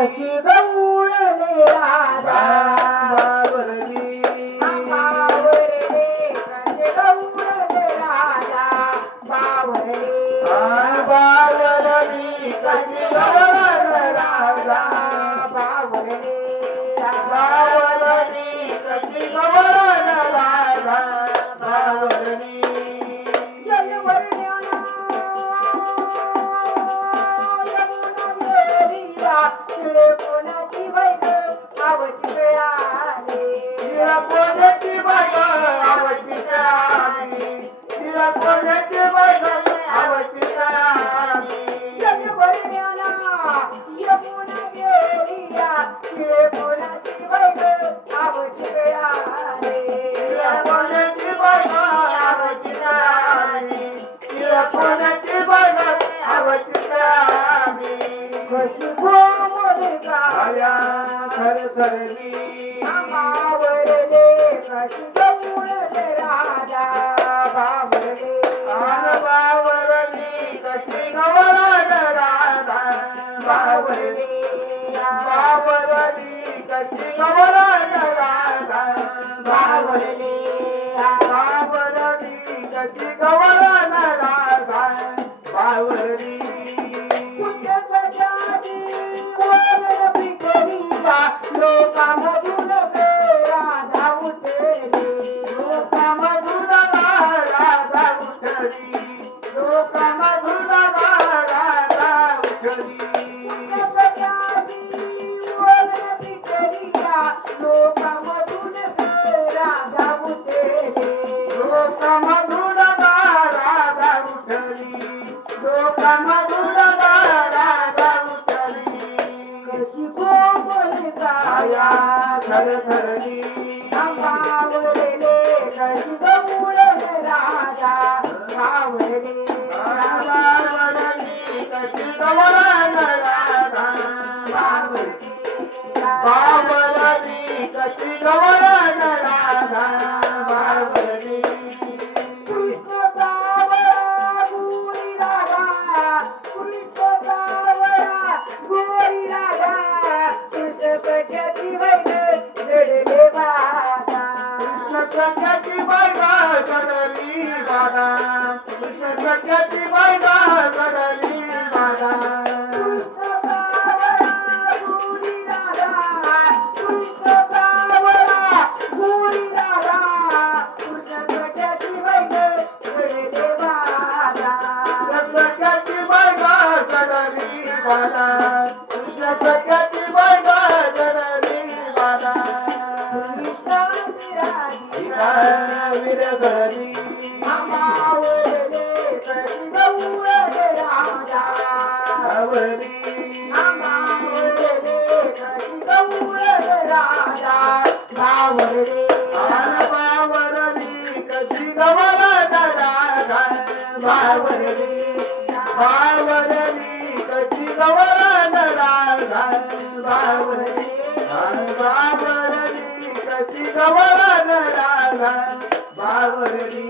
कशी गवळले राजा बावरली बावरले कशी गवळले राजा बावरले बावरली कशी गवळले राजा बावरले बावरली कशी गवळले राजा बावरली जलवर्ण्याला यमुना गेलिया तिले कोणाची बैल आवती आले तिला कोणाची बाई आवडती आली तिला कोणाची बाई आवडती आली जलवर्ण्याला यमुना गेलिया तिले कोणाची बैल आवती आले तिला कोणाची बाई आवडती आली तिला कोणाची बाई आवडती आली कशी कोमल आया काया थरथरली बावरले कशी गवळले राजा बावरले बावरली कशी गवळण राधा बावरली बावरली कशी गवळण राधा बावरली बावरली कशी गवळण राधा बावरली लोकांमधून राजा उठले लोकांमधून राधा उठली लोकांमधून राधा उठली लोकांमधून राजा उठले लोकांमधून राधा उठली लोकांमधून राधा उठली कशी कोमल आया काया थरथरली बावरले कशी गवळले राजा बावरले बावरली कशी गवळण राधा बावरली बावरली कशी गवळण राधा बावरली कृष्ण सावळा गोरी राधा कृष्ण सावळा गोरी राधा कृष्ण सख्याची बैल जडले बाधा कृष्ण बायगा चढली बाधा कृष्ण सख्याची बायगा चढली बाधा कृष्ण सावळा गोरी राधा कृष्ण सावळा गोरी राधा कृष्ण सख्याची बैल जडले बाधा सख्याची बायगा चढली बाधा कृष्ण सख्याची बायगा चढली बाधा विरगळली आवळली बावरली कशी गवळण राधा बावरली बावरली कशी गवळण राधा बावरली बावरली कशी गवळण राधा बावरली